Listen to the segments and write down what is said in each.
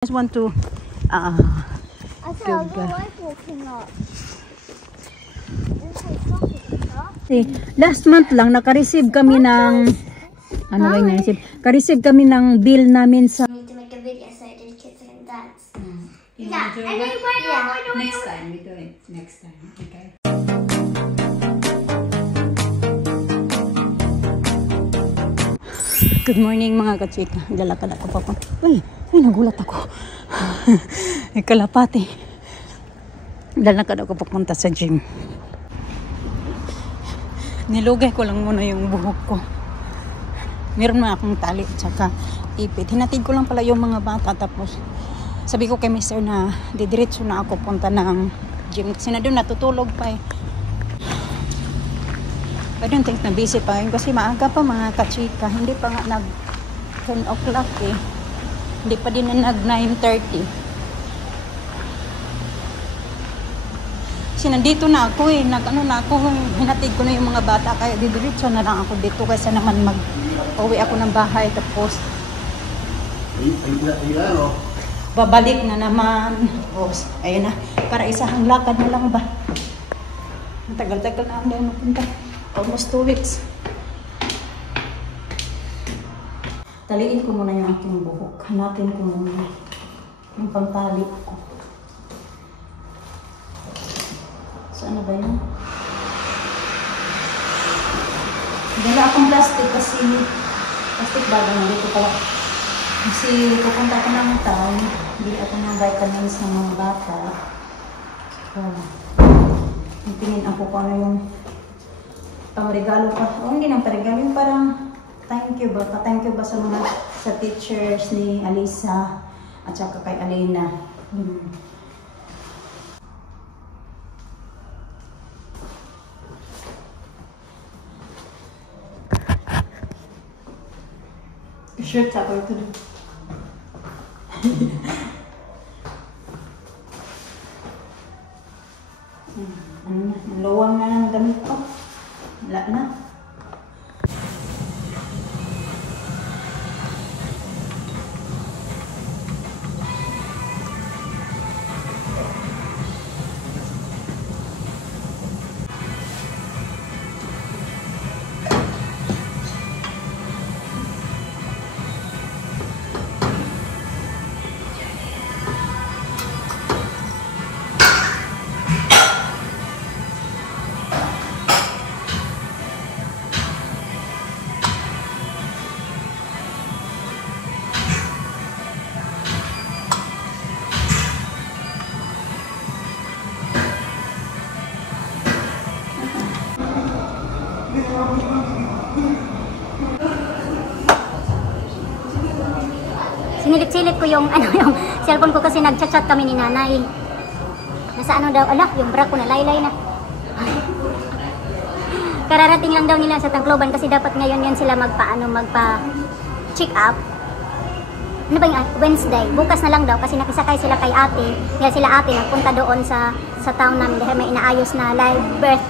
I just want to I said I like walking up. last month lang naka-receive kami ng ano ba yung na-receive? Ka-receive kami ng bill namin sa I need to make a video so the kids can dance. Yeah, and then next time we do it. Next time, okay? Good morning mga kachika. Lalakad ako pa. Uy, nagulat ako. Kalapati. Lalakad ako papunta sa gym. Nilugay ko lang muna yung buhok ko. Meron na akong tali at saka ipit. Hinatid ko lang pala yung mga bata. Tapos sabi ko kay mister na didiretso na ako punta ng gym. Kasi na doon natutulog pa eh. I don't think na busy pa yun kasi maaga pa mga kachika. Hindi pa nga nag 10 o'clock eh. Hindi pa din na nag 9:30. Kasi nandito na ako eh. Nag-ano na ako. Hinatid ko na yung mga bata. Kaya didiretso na lang ako dito. Kaysa naman mag-uwi ako ng bahay. Tapos babalik na naman. Tapos ayun na. Para isang lakad na lang ba. Tagal-tagal na ang napunta. Almost 2 weeks. Taliin ko muna yung aking buhok. Hanapin ko muna yung pangtali ko. Saan na ba yun? Dala akong plastic kasi plastic bag na dito pala. Kasi pupunta ako ng town. Bili ako ng vitamins ng mga bata. Tingin ako kung ano yung pang-regalo pa. O hindi nang pa-regalo. Yung parang thank you ba? Pa-thank you ba sa mga sa teachers ni Alisa at saka kay Alina. Shirt ako ito. Luwang na ng damit ko. Wala na. Sinilip-silip ko yung yung cellphone ko kasi nagchat-chat kami ni nanay. Nasa ano daw, yung bra ko na laylay na. Kararating lang daw nila sa Tacloban kasi dapat ngayon yan sila magpa-check up. Ano ba yung Wednesday? Bukas na lang daw kasi nakisakay sila kay ate. Kaya sila ate nagpunta doon sa town namin dahil may inaayos na live birth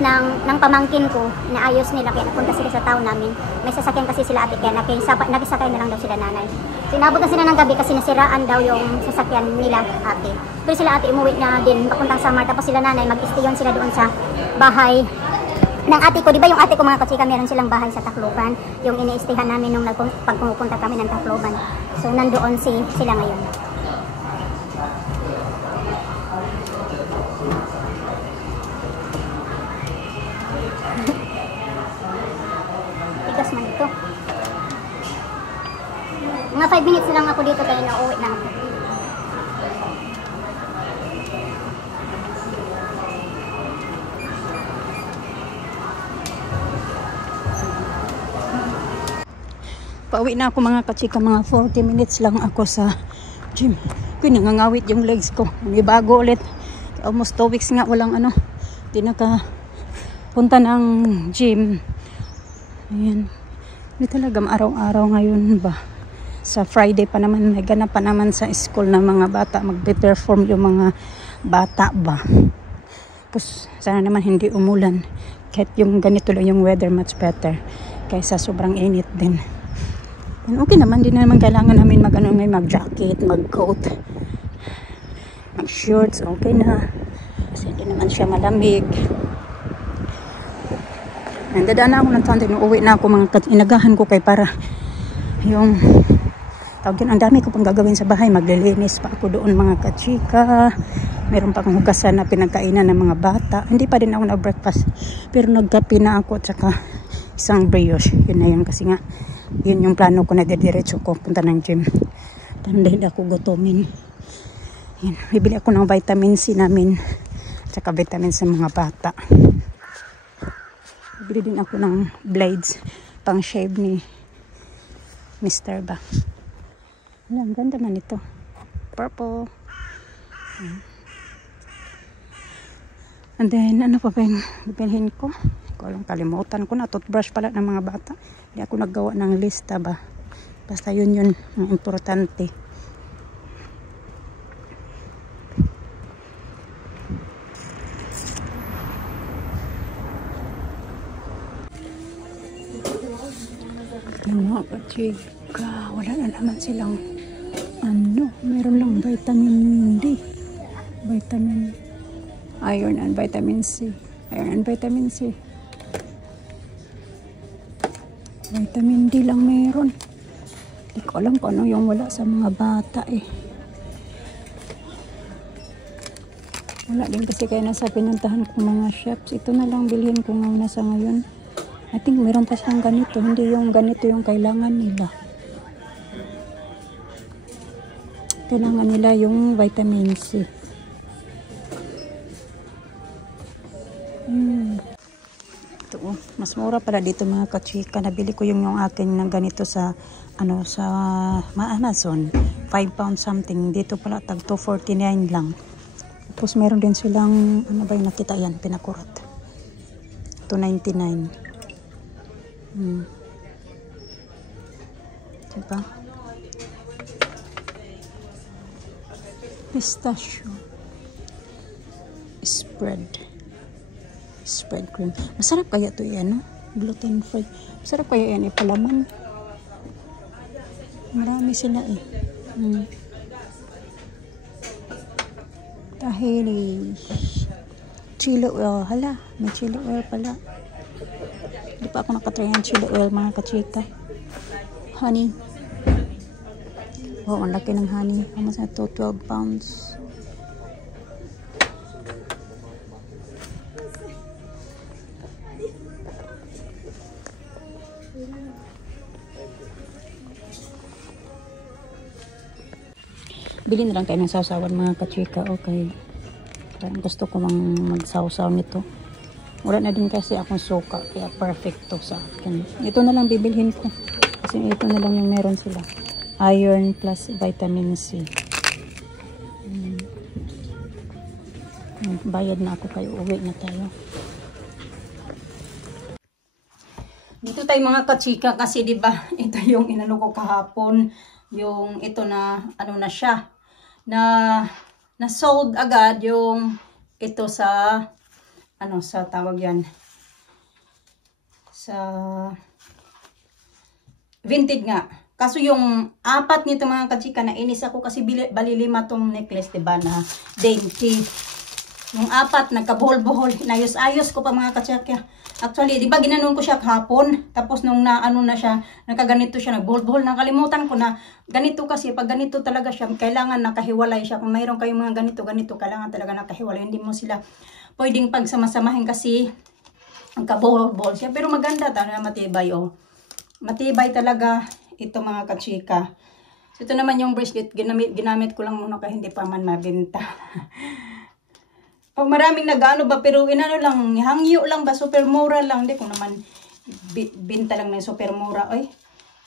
ng pamangkin ko. Inaayos nila kaya napunta sila sa town namin. May sasakyan kasi sila ate kaya nakisakay na lang daw sila nanay. So inabot na sila ng gabi kasi nasiraan daw yung sasakyan nila ate. Pero sila ate umuwi na din papuntang Samar tapos sila nanay mag-istayon sila doon sa bahay ng ate ko. Di ba yung ate ko mga kachika meron silang bahay sa Tacloban. Yung ini-stayhan namin nung pagpupunta kami ng Tacloban. So nandoon sila ngayon. Tigas man ito. Mga 5 minutes na lang ako dito kaya nauwi na ako. Pauwi na ako mga kachika. Mga 40 minutes lang ako sa gym. Nangangawit yung legs ko. May bago ulit. Almost 2 weeks nga walang di nakapunta ng gym. Ayan. Hindi talaga araw-araw ngayon ba. Sa Friday pa naman may ganap pa naman sa school ng mga bata. Magbe-perform yung mga bata ba. Tapos sana naman hindi umulan. Kahit yung ganito lang yung weather much better. Kaysa sobrang init din. And okay naman, din naman kailangan namin mag-jacket, mag-coat, mag-shorts, okay na. Kasi hindi naman siya malamig. Nandadaan na ako ng tanto, uwi na ako, inagahan ko kay para yung tawag yun, ang dami ko pang gagawin sa bahay. Maglilinis pa ako doon mga kachika. Meron pa akong hugasan na pinagkainan ng mga bata. Hindi pa din ako nag-breakfast, pero nagkape na ako at saka isang brioche. Yun na yan kasi nga yun yung plano ko na diretso ko punta ng gym. Dahil ako gutumin. Yun. Bibili ako ng vitamin C namin at saka vitamin sa mga bata. Bibili din ako ng blades pang shave ni Mr. ba. Ang ganda man ito. Purple. And then, ano pa ba yung bibilhin ko? Ko lang kalimutan ko na. Toothbrush pala ng mga bata. Hindi ako naggawa ng lista ba. Basta yun ang importante. Mga kachika, wala na naman silang meron lang vitamin D, vitamin iron and vitamin C, vitamin D lang meron. Hindi ko alam kung ano yung wala sa mga bata eh. Wala din kasi kaya nasa pinuntahan ko mga shops. Ito na lang bilhin ko nga nasa ngayon. I think meron pa siyang ganito. Hindi yung ganito yung kailangan nila. Kailangan nila yung vitamin C. Ito, mas mura pala dito mga kachika. Nabili ko yung akin ng ganito sa sa Amazon. 5 pounds something. Dito pala tag 249 lang. Tapos meron din silang ano ba yung nakita yan? Pinakurat. 299. Diba? Pistachio spread cream. Masarap kaya ito yan, no? Gluten free. Masarap kaya yan ipalaman. Marami sila eh. Tahili chili oil. Hala, may chili oil pala. Hindi pa ako nakatry ng chili oil mga kachika. Honey. Oh, ang laki ng honey. Almost na ito, 12 pounds. Bili na lang tayo ng sausawan mga kachika. Okay. Gusto ko mag-sausaw nito. Wala na din kasi akong suka, kaya perfect to sa akin. Ito na lang bibilhin ko. Kasi ito na lang yung meron sila. Iron plus vitamin C. Bayad na ako kayo. Uwi na tayo. Dito tayo mga kachika kasi diba, ito yung inano ko kahapon. Yung ito na, na siya. Na sold agad yung ito sa sa tawag yan, sa vintage nga. Kaso yung apat nito mga kachika, na inis ako kasi bali 5 tong necklace, diba, na dainty. Yung apat, nagkabuhol-buhol. Inayos-ayos ko pa mga kachika. Actually, diba, ginanon ko siya kahapon. Tapos nung siya, nakaganito siya, nagbuhol-buhol. Nakalimutan ko na ganito kasi, pag ganito talaga siya, kailangan nakahiwalay siya. Kung mayroon kayong mga ganito, kailangan talaga nakahiwalay. Hindi mo sila pwedeng pagsamasamahin kasi nagkabuhol-buhol siya. Pero maganda talaga, matibay, oh. Matibay talaga ito mga kachika. So, ito naman yung bracelet. Ginamit ko lang muna kaya hindi pa man mabenta. Pag maraming nag-ano ba, pero inano lang, hangyo lang ba, super mura lang. Hindi ko naman binta lang ng super mura. Ay,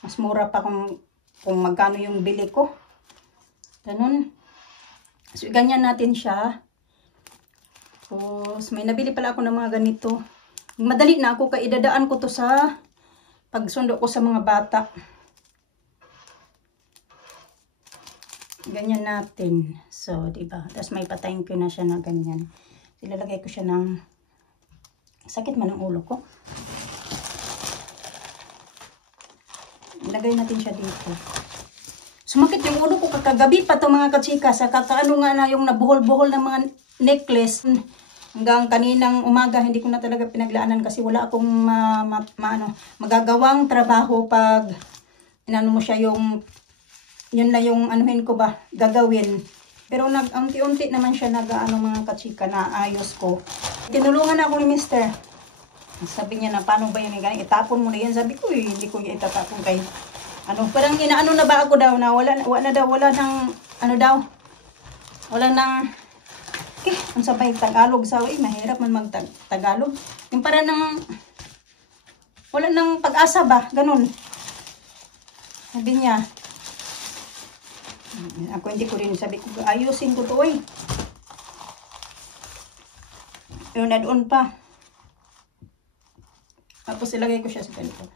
mas mura pa kung magkano yung bili ko. Ganun. So, ganyan natin siya. Tapos, may nabili pala ako ng mga ganito. Madali na ako, kaya idadaan ko to sa pagsundo ko sa mga bata. Ganyan natin. So, diba? Tapos may pa-thank you na siya na ganyan. Ilalagay ko siya ng sakit man ang ulo ko. Ilagay natin siya dito. Sumakit yung ulo ko kakagabi pa to mga kachika. Sa kakaano nga na yung nabuhol-buhol ng mga necklace. Hanggang kaninang umaga, hindi ko na talaga pinaglaanan kasi wala akong magagawang trabaho pag inano mo siya yung, yun na yung anuhin ko ba, gagawin. Pero unti-unti naman siya nag-ano mga kachika na ayos ko. Tinulungan ako ni Mr. Sabi niya na paano ba yun, itapon mo na yan. Sabi ko hindi ko yan itatapon kay ano, parang inaano na ba ako daw na wala nang ano daw, wala nang ang sabay Tagalog sa mahirap man mag-Tagalog. Yung para nang wala nang pag-asa ba, ganun. Sabi niya. Ako hindi ko rin sabi ko ayusin ko to Yun na doon pa. Tapos ilagay ko siya sa ganito.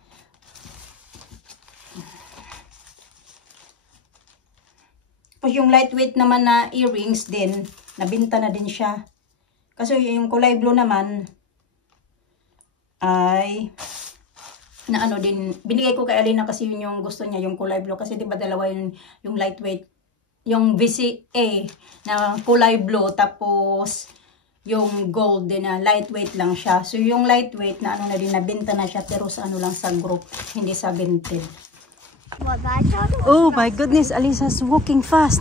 Tapos yung lightweight naman na earrings din, nabinta na din siya. Kasi yung kulay blue naman ay na ano din, binigay ko kay Alina kasi yun yung gusto niya, yung kulay blue. Kasi diba dalawa yung lightweight, yung VCA na kulay blue, tapos yung gold din na lightweight lang siya. So yung lightweight na ano na din, nabinta na siya pero sa ano lang sa group, hindi sa vintage. Oh my goodness, Alisa's walking fast.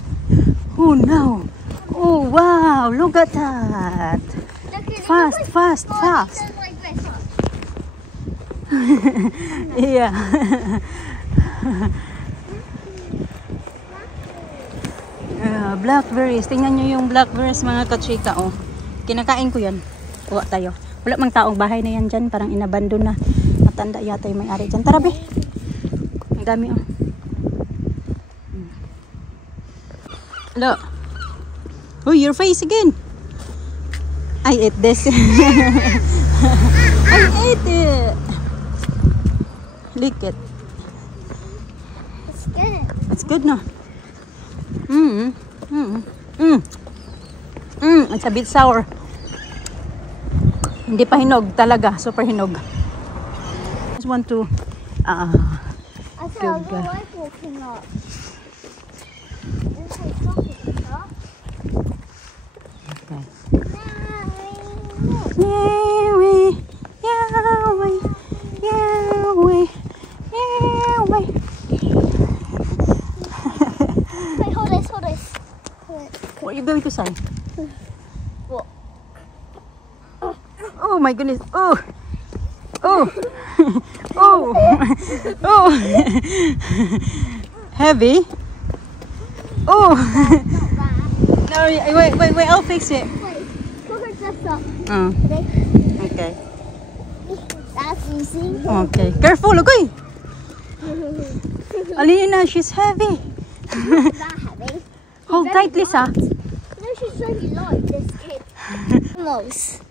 Oh no. Oh wow, look at that. Fast, fast, fast. Yeah. Blackberries. Tingnan nyo yung blackberries mga kachika. Oh. Kinakain ko yan. Kuha tayo. Wala mang taong bahay na yan dyan. Parang inabandon na. Matanda yata yung may-ari dyan. Tara be. Ang dami oh. Look. Oh, your face again. I ate this. I ate it. Lick it. It's good. It's good no? It's a bit sour. Hindi pa hinog talaga. Super hinog. Just want to I said I don't like walking up. Okay. Yahweh, Yahweh, Yahweh, Yahweh. Wait, hold this, hold this. What are you going to say? What? Oh my goodness. Oh. Oh. Oh. Oh. Heavy. Oh. No, wait, I'll fix it. Wait, put her dress up. Oh. Okay? Okay. That's easy. Okay. Careful, okay. Alina, she's heavy. That heavy. Hold tight, Lisa. No, she's really light, this kid. Most.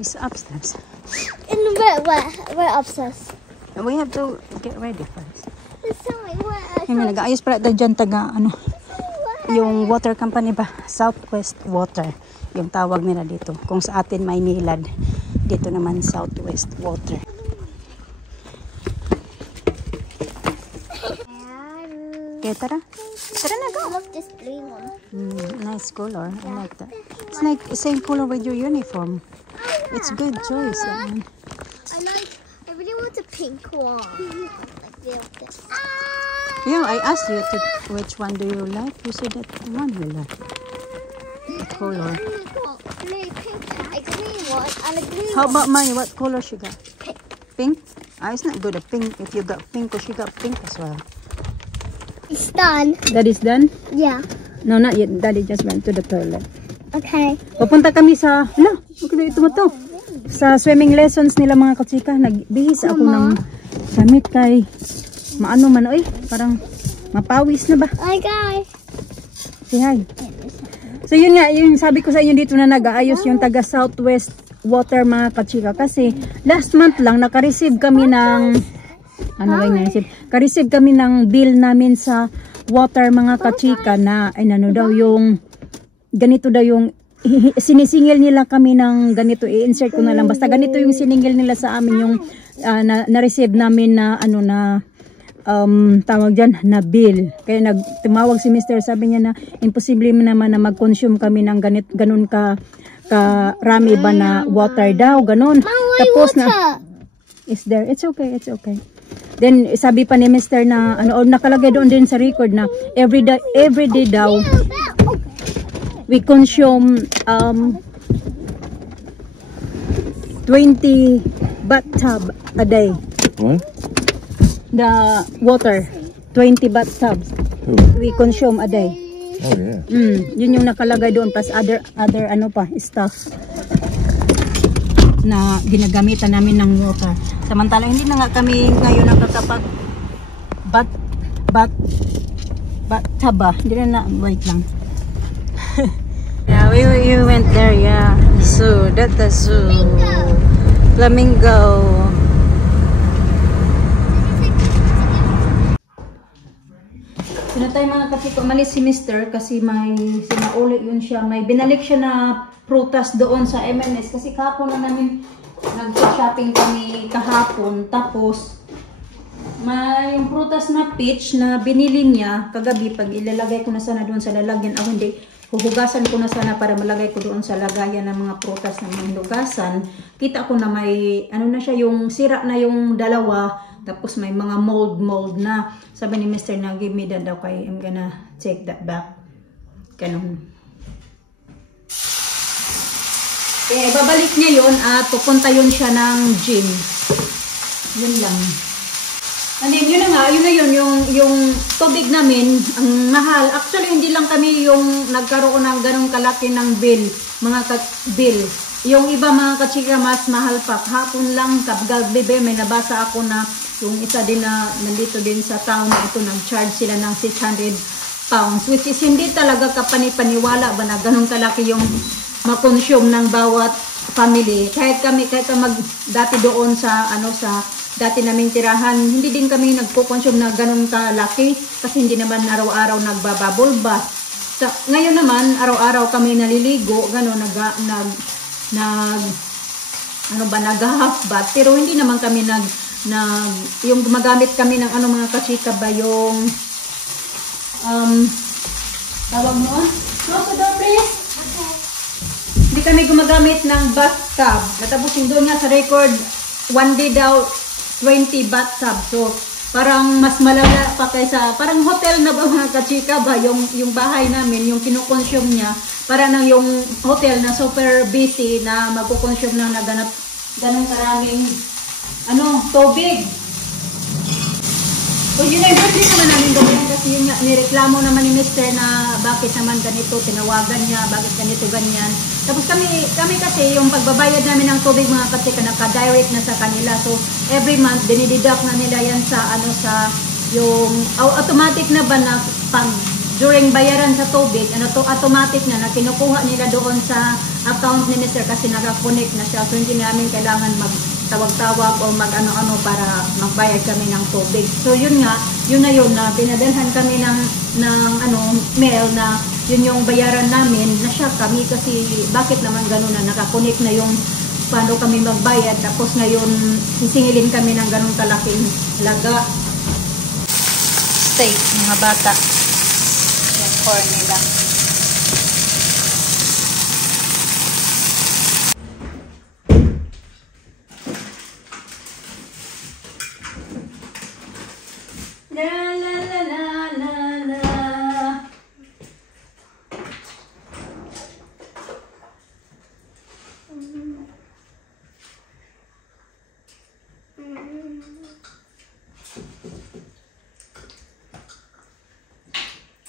It's upstairs. In the bed, where upstairs? And we have to get ready first. There's something where. May nag-ayos pala dyan taga ano, yung water company ba? Southwest Water. Yung tawag nila dito. Kung sa atin may nilad, dito naman Southwest Water. Okay, tara. Tara na, I go. love this blue one. Nice color. I like that. It's like the same color with your uniform. It's good choice. I really want a pink one. Like this. Yeah, I asked you which one do you like. You said that one you like. The color. Blue, pink, a green one, and a green How one. about mine? What color she got? Pink. Pink? it's not good at pink. If you got pink, because she got pink as well. It's done. That is done? Yeah. No, not yet. Daddy just went to the toilet. Okay. Pupunta kami sa, ito mo to. Sa swimming lessons nila mga katsika. Nagbihis ako ng damit kay maano man parang mapawis na ba? Hi guys. Say hi. So yun nga, yung sabi ko sa inyo dito na nag-aayos yung taga Southwest Water mga katsika. Kasi last month lang naka-receive kami ng ka-receive kami ng bill namin sa water mga katsika na daw yung ganito daw yung sinisingil nila kami ng ganito, i-insert ko na lang basta ganito yung siningil nila sa amin yung na-receive namin na tawag dyan na bill. Kaya tumawag si Mr. Sabi niya na imposible naman na mag-consume kami ng ganun karami ba na water daw, ganun. Tapos na is there, it's okay. Then sabi pa ni Mr. na nakalagay doon din sa record na every day daw we consume 20 bathtub a day. What? The water, 20 bathtubs we consume a day. Oh yeah. Yun yung nakalagay doon plus other stuff na ginagamitan namin ng water. Samantala hindi na nga kami ngayon nakakapag bathtub ba? Hindi na wait lang. Yeah, we went there, yeah. So that's the zoo. Flamingo. Sinatay mga kapito, malis si Mr. kasi may sinauli yun siya. May binalik siya na prutas doon sa M&S kasi kahapon na namin nag-shopping kami kahapon. Tapos may yung prutas na peach na binili niya kagabi. Pag ilalagay ko na sana doon sa lalagyan, hindi, huhugasan ko na sana para malagay ko doon sa lagayan ng mga prutas na mga hugasan. Kita ko na may na siya, yung sira na yung dalawa. Tapos may mga mold na. Sabi ni Mr. na give me that daw kay I'm gonna take that back. Ganun. Eh, babalik niya yun at pupunta yun siya ng gym. Yun lang. And then, yun na yung tubig namin, ang mahal. Actually, hindi lang kami yung nagkaroon ng ganong kalaki ng bill, bill. Yung iba mga kachika, mas mahal pa. Hapon lang, kagabi, may nabasa ako na yung isa din na nandito din sa town na ito, nag-charge sila ng 600 pounds. Which is hindi talaga kapanipaniwala ba na ganong kalaki yung makonsume ng bawat family. Kahit dati doon sa dati naming tirahan, hindi din kami nagpo-consume na ganun kalaki kasi hindi naman araw-araw nagbabubble bath. Ngayon naman, araw-araw kami naliligo, ganun, nag-half bath. Pero hindi naman kami yung gumagamit kami ng mga kachika ba yung tawag mo? No, so doon please. Okay. Hindi kami gumagamit ng bathtub. Natapos yung doon nga sa record, one day daw 20 bathtub. So, parang mas malala pa kaysa, parang hotel na ba mga kachika ba, yung bahay namin, yung kinukonsume niya, para nang yung hotel na super busy na magkukonsume ng ganong karaming, tubig. So, yun ay birthday naman namin ganyan kasi yun nga, nireklamo naman ni Mr. na bakit naman ganito, tinawagan niya, bakit ganito, ganyan. Tapos kami kasi yung pagbabayad namin ng tubig mga kachika, naka-direct na sa kanila. So, every month, dinideduct na nila yan sa, yung automatic na ba na during bayaran sa tubig, automatic na kinukuha nila doon sa account ni Mr. kasi naka-connect na siya. So, hindi namin kailangan magtawag-tawag o mag-ano-ano para magbayad kami ng tubig. So, yun na pinadalhan kami ng mail na yun yung bayaran namin na siya kami kasi bakit naman gano'n na naka-connect na yung paano kami magbayad tapos ngayon sisingilin kami ng ganong kalaking laga. Steak, mga bata. Yung corn nila. La la la la la la.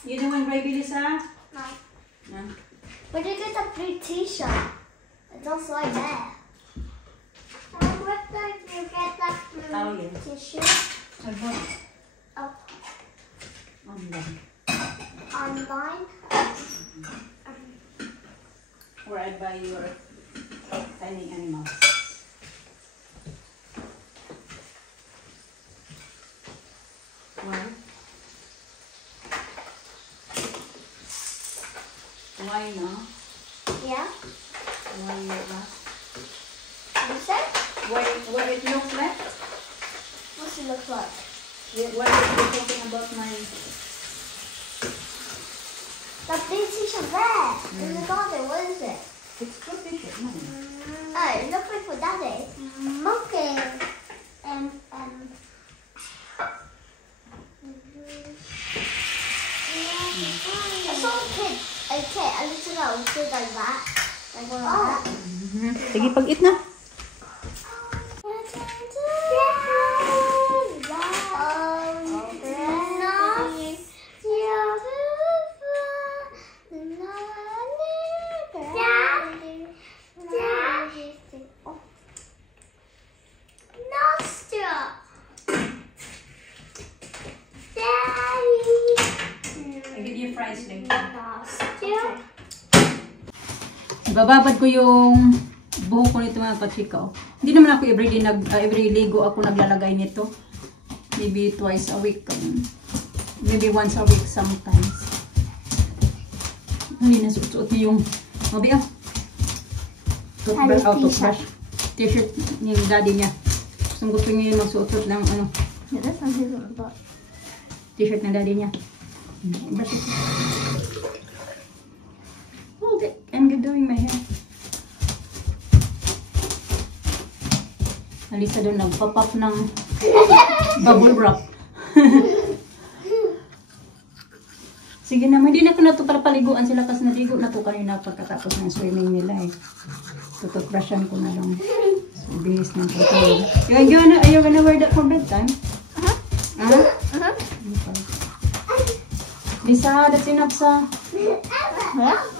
You know when Baby Lisa? No. No. Where did you get the blue t-shirt? It's also like that. Where did you get that blue t-shirt? I bought Oh, online. online? Or I buy your tiny animals. Why? Why no? Yeah? Why not? You said? Why it looks like? What's it look like? Why are you talking about my... The blue t-shirt there in the garden, what is it? It's good t-shirt, no? Oh, looking for Daddy. Monkey. I saw a kid, a little girl did like that. Like that. Sige, pag-eat na. Bababad ko yung buhok ko nito mga kachika. Hindi naman ako every ligo ako naglalagay nito. Maybe twice a week. Maybe once a week sometimes. Hindi na suot niya yung mabi toothbrush. T-shirt yung daddy niya. Gusto niya yung magsuot ng ano. Yeah, that's on his one, but... T-shirt ng daddy niya. Brush it. Hold it. I'm doing my hair. Alisa doon nagpapap ng bubble wrap. Sige na, hindi na ko na ito para paliguan sila kasi naligo na ito kanina pagkatapos ng swimming nila eh. Tututbrushan ko na lang. So, bihis ng tutulog. Are you gonna wear that for bedtime? Okay. Lisa, that's enough sa... Huh?